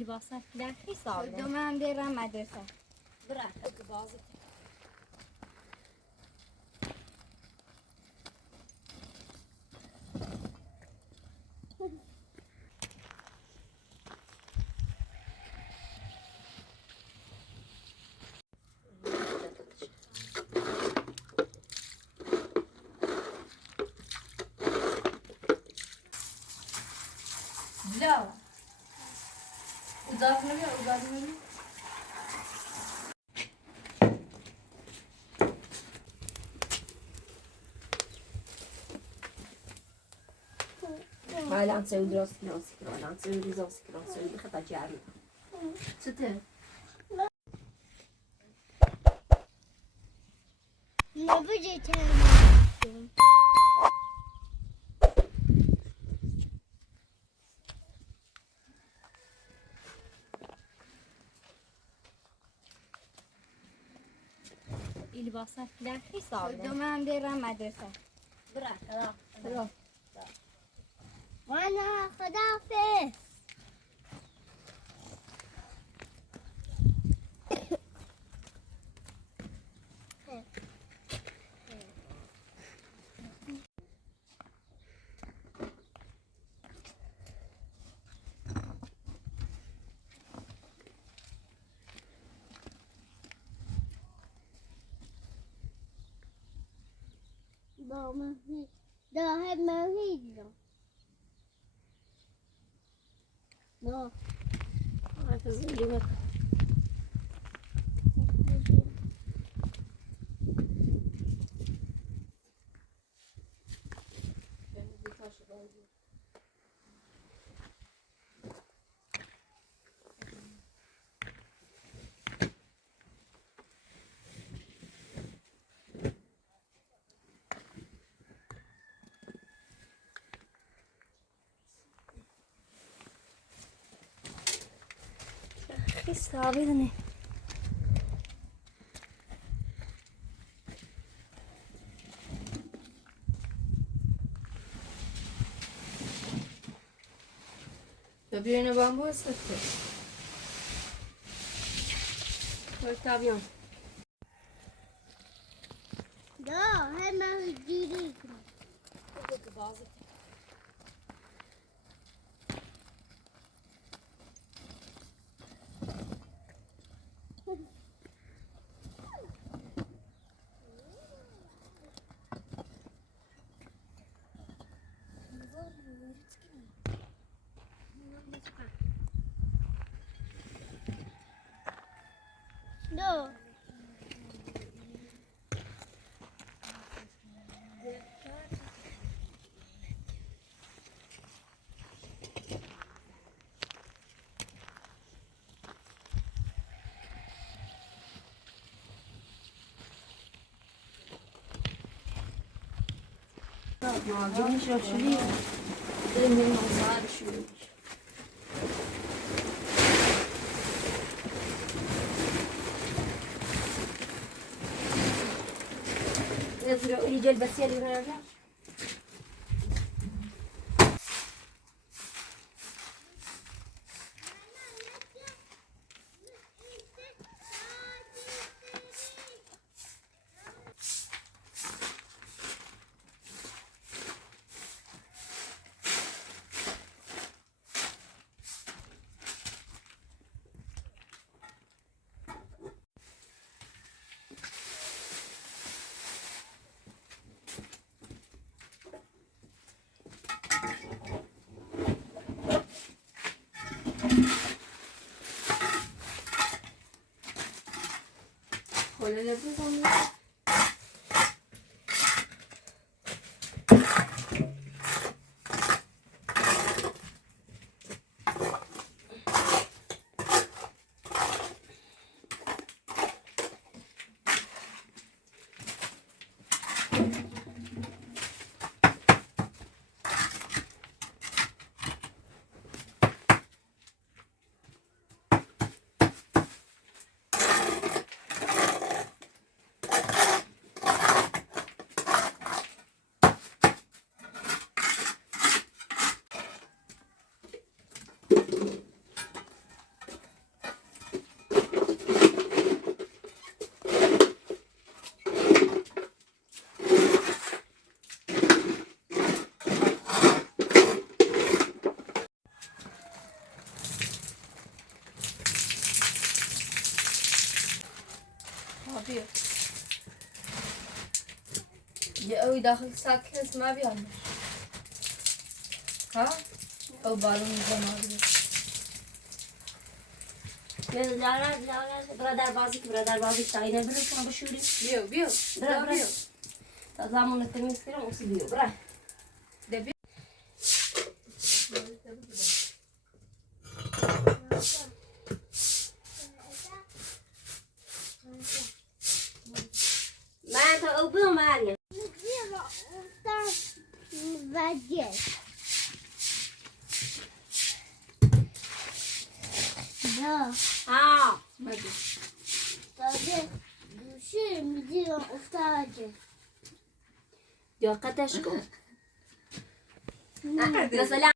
لباساتlar حسابه. دومم برم مدرسه. Bırak bazı. لا وضافنا له وضافنا له ما الان تسوي دراسة كلاسيك الان تسوي دراسة كلاسيك خطأ جاري. ستة Ne böceğim? لباساتlar حسابه. دومم برم مدرسه. Bırak. وانا خدافظ. ده هاد ما هيجي. No. حسابه. ببینه بامبو استفاده Portavion. ده هاد ما هيجي. Bazı. No. معجون شاشلی. دلمون مزار شد. يزرعوا لي جلبسيه اللي هنا. خلال بزنی اوی داخل ساعت هست ما بیان ها او بالون ما بیان برادر بازی تاینه برو کن بشوری بیو برا تا زمان تمیز کنم اسی بیو برا ده من تا او بیو مریم ها یا قدش کن مثلا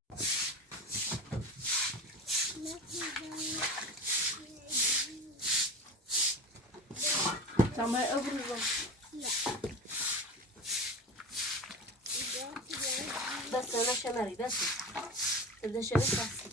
tamam öbürü بس انا شمري بس تبدا شمري بس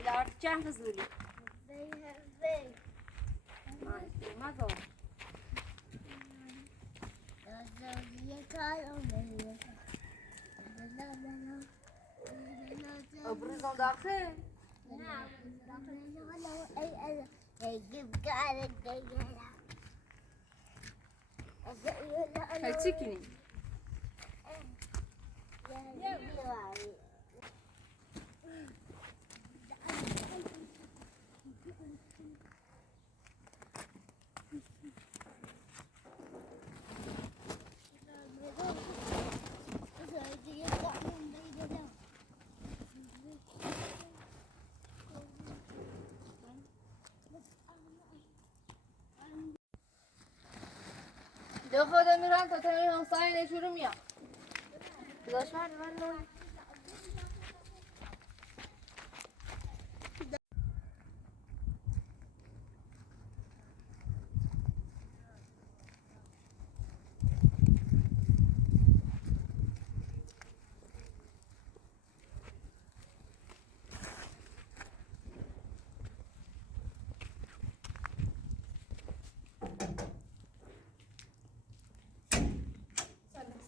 إلى أرجع تزولي ما قال öbürü داخل هتسكني دو خودم میرم تا تایی همسایه نشورو میام داشت من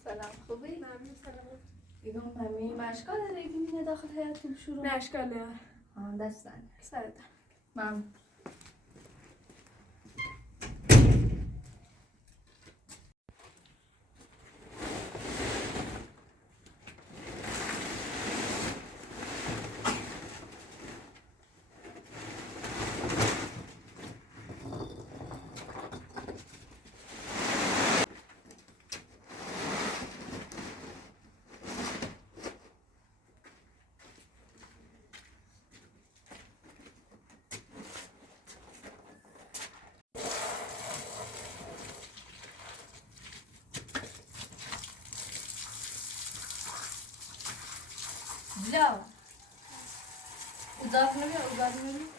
سلام خوبی؟ ممنون سلام دیگه ممی مشکل داره که داخل حیاتون شروع نه اشکال نه دستن سرت ممنون لا وضاف مني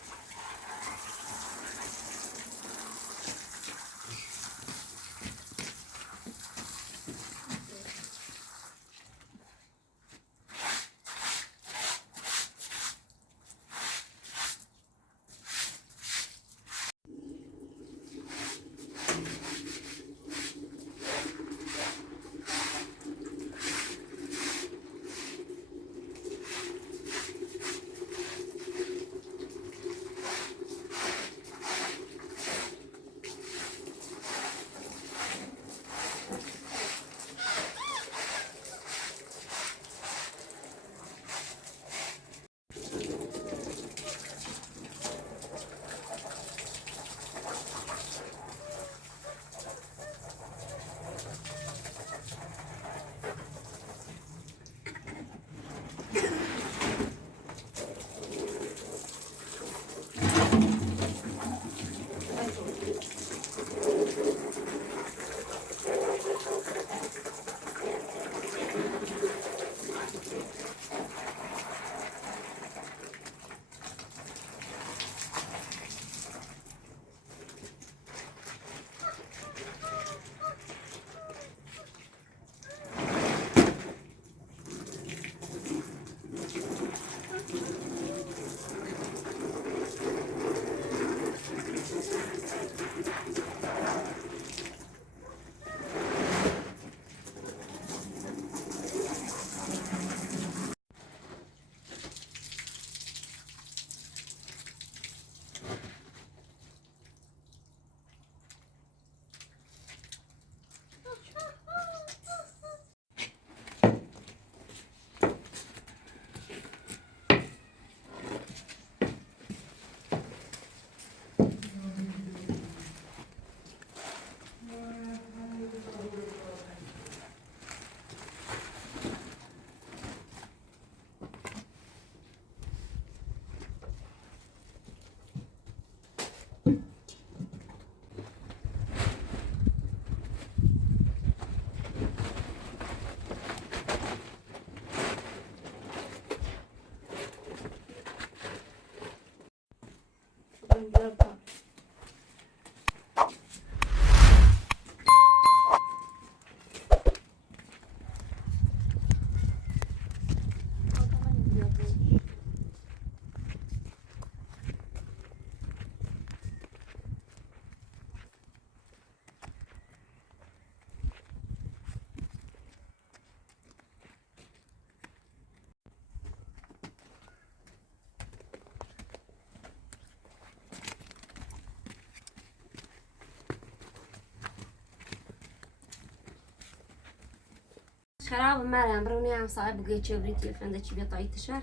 خراب مرم برونی هم صاحب بگه چه بری تلفن ده چی بیطایی تشارک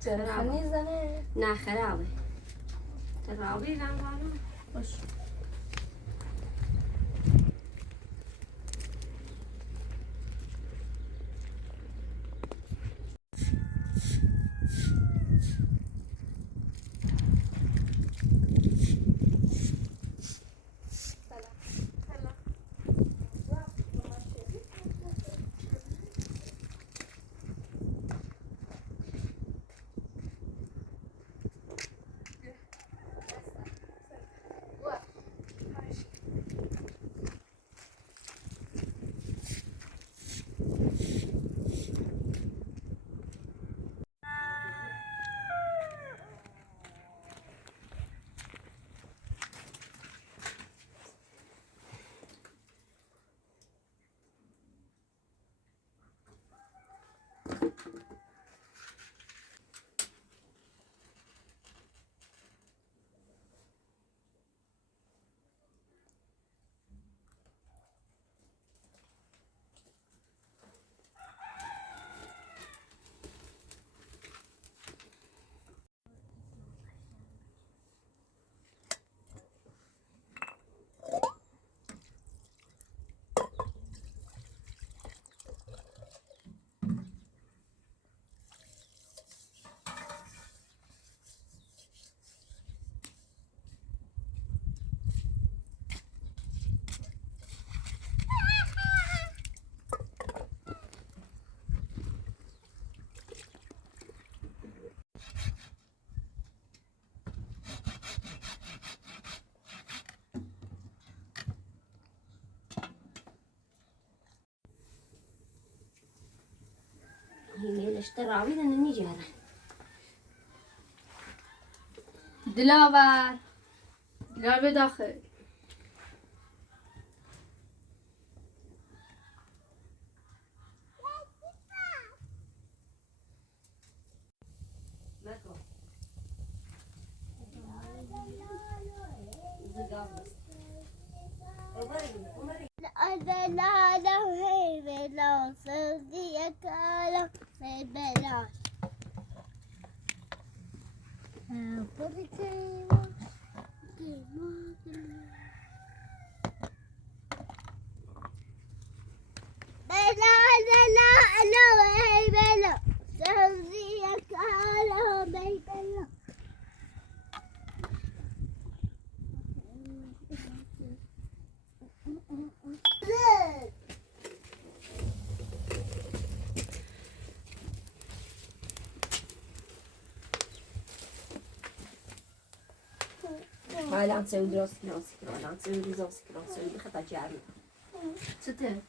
تلفن نیزنه؟ نه خرابه خرابی هم قالو باش. هي اشتراوي ده نيجي هذا دلاور دلاور به داخل. لا لا لا هي بلا صديق لا هي بلا بلا لا لا لا هي بلا صديق لا هي بلا هاي لا نسوي دراسة كلاسيك لا نسوي دراسة كلاسيك بخطأ جاري ستة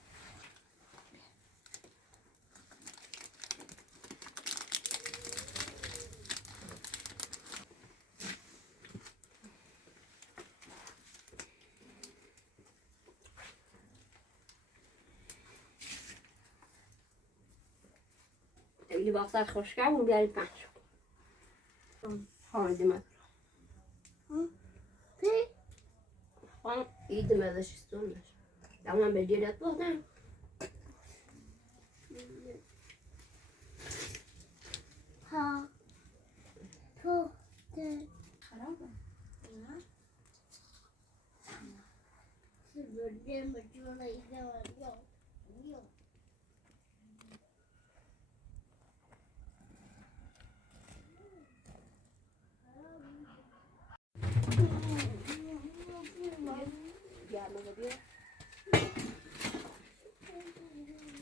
اللي بقطع خوشكا وبياري بانشو هاي دماغ خان يد ما ذاش استونش لما بدي أطلع ها تو خرابة.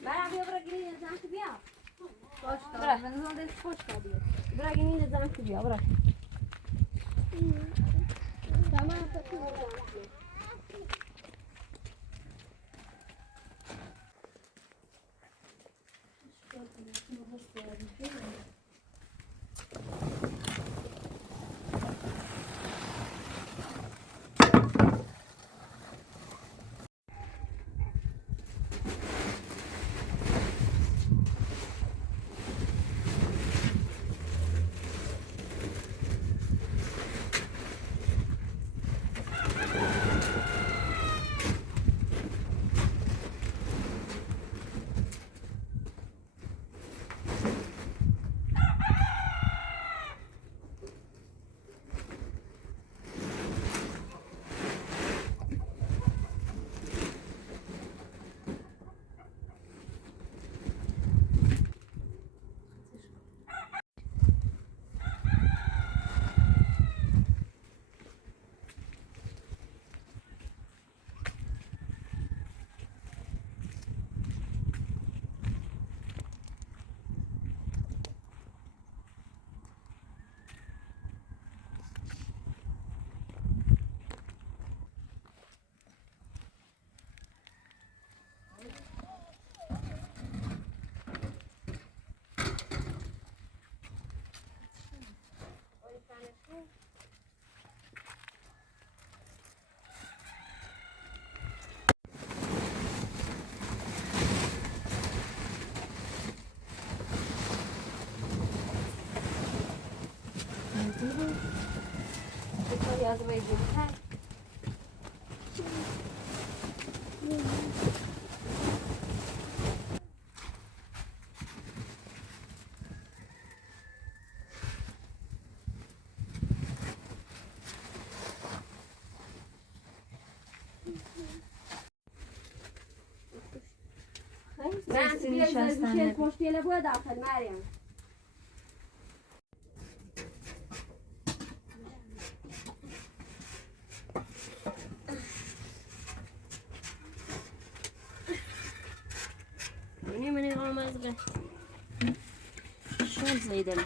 برا بیا برا گیری نزدم که بیا باش برا. من زنده خوش کردی. برا گیری نزدم که بیا برا تمام نیاز باید بودن. من سیری شستن مشکل بود داخل مریم. مني غامز به شو زيدنا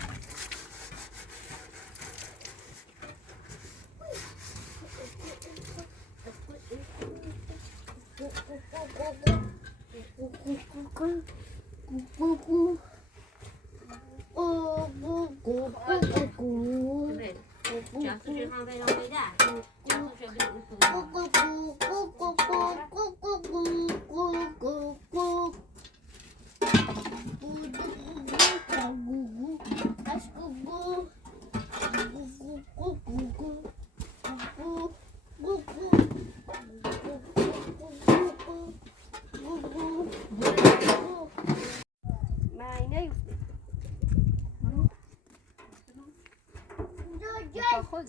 خود